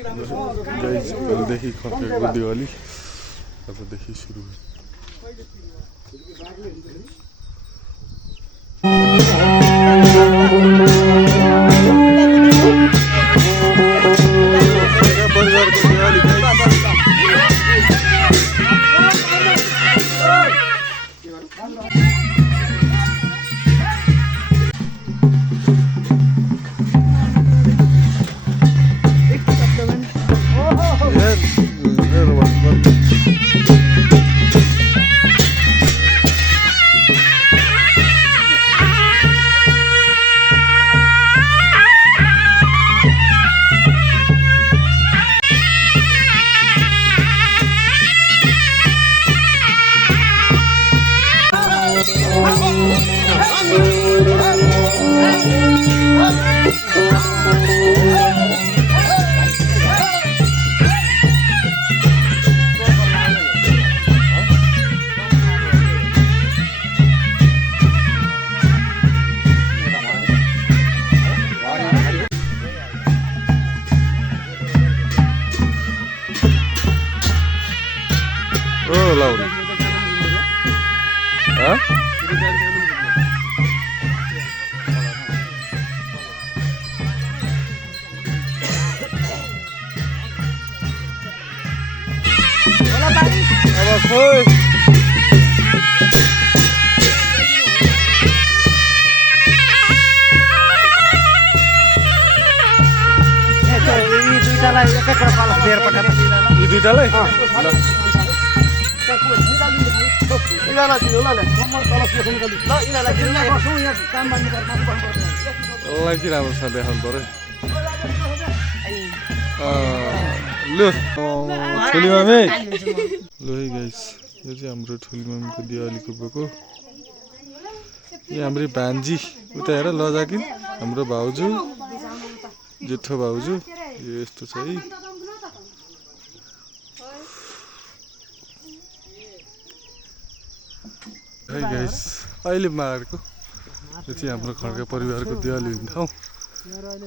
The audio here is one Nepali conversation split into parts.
कहिलेदेखि खर्केको दिवाली आजदेखि सुरु राम्रो छ देखाउनु पर्यो ठुली मामी ल है गाइस यो चाहिँ हाम्रो ठुली मामीको दिवालीको बोको यो हाम्रो भान्जी उता हेर लजाकिन हाम्रो भाउजू जेठो भाउजू यो यस्तो छ है गाइस अहिले मार्को यो चाहिँ हाम्रो खड्का परिवारको दिवाली हुने ठाउँ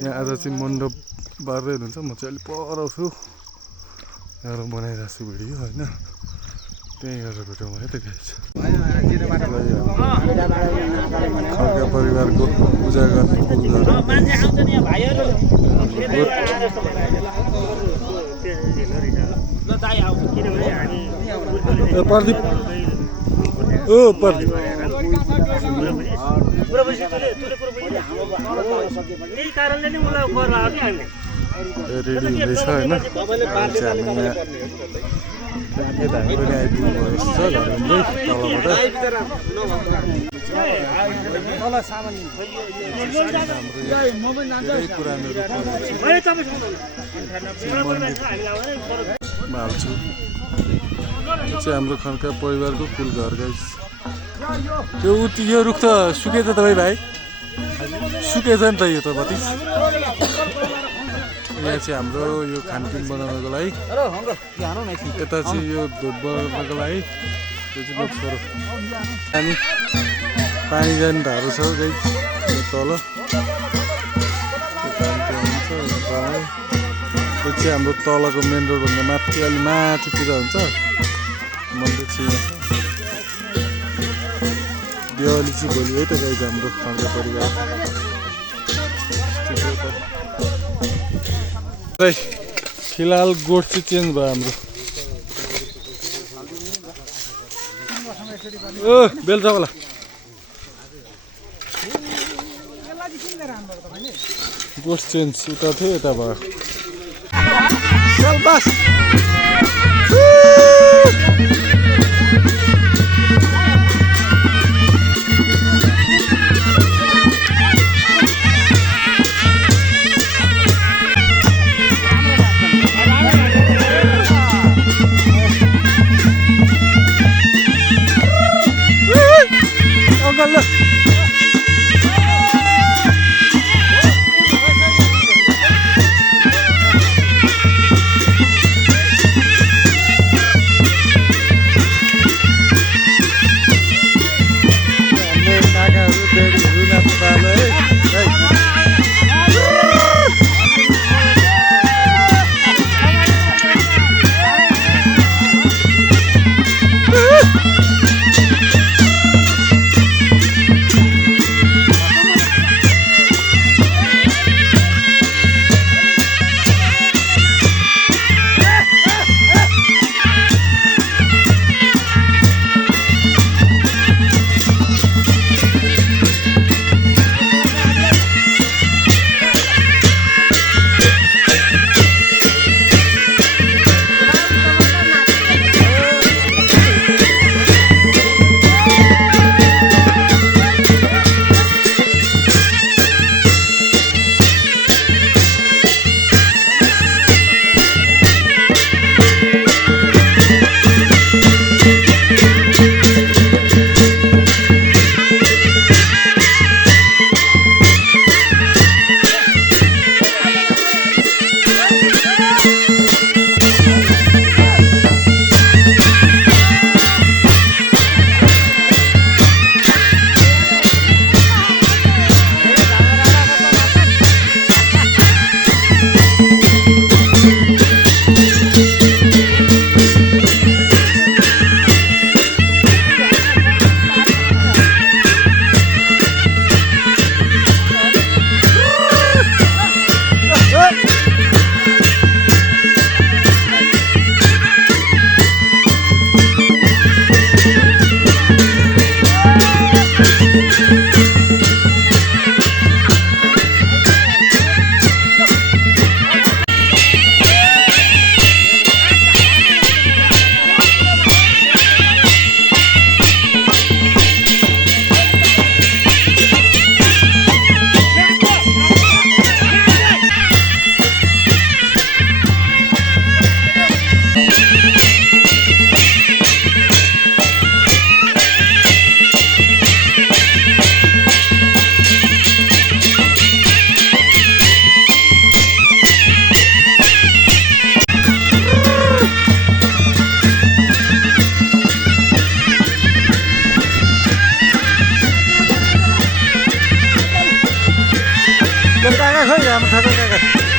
यहाँ आज चाहिँ मण्डप बार्दै हुनुहुन्छ म चाहिँ अलिक पर छु यहाँ बनाइरहेको छु भिडियो होइन त्यहीँ गरेर भेटौँ है त गाइस खड्का परिवारको पूजा गर्ने प्रदीप ओ प्रदीप रेडी हुँदैछ होइन हामी पनि आइपुग्नु भएको छ घर हुँदै तलबाट पुरानो हाल्छु यो चाहिँ हाम्रो खड्का परिवारको कुल घर गाइस त्यो उति यो रुख त सुकेछ तपाईँ भाइ सुकेछ नि त यो त बत्ती यहाँ चाहिँ हाम्रो यो खानपिन बनाउनको लागि यता चाहिँ यो धुप बनाउनको लागि यो चाहिँ पानी जाने धारो छ गाइस तल यो चाहिँ हाम्रो तलको मेन रोडभन्दा माथि अलि माथितिर हुन्छ मन्दिर चाहिँ दिवाली चाहिँ भोलि है त गाइस हाम्रो खड्का परिवार फिलहाल गोठ चाहिँ चेन्ज भयो हाम्रो ओ बेलचा होला गोठ चेन्ज उता थियो यता भयो बस काका खोइ हाम्रो ठाकुर काका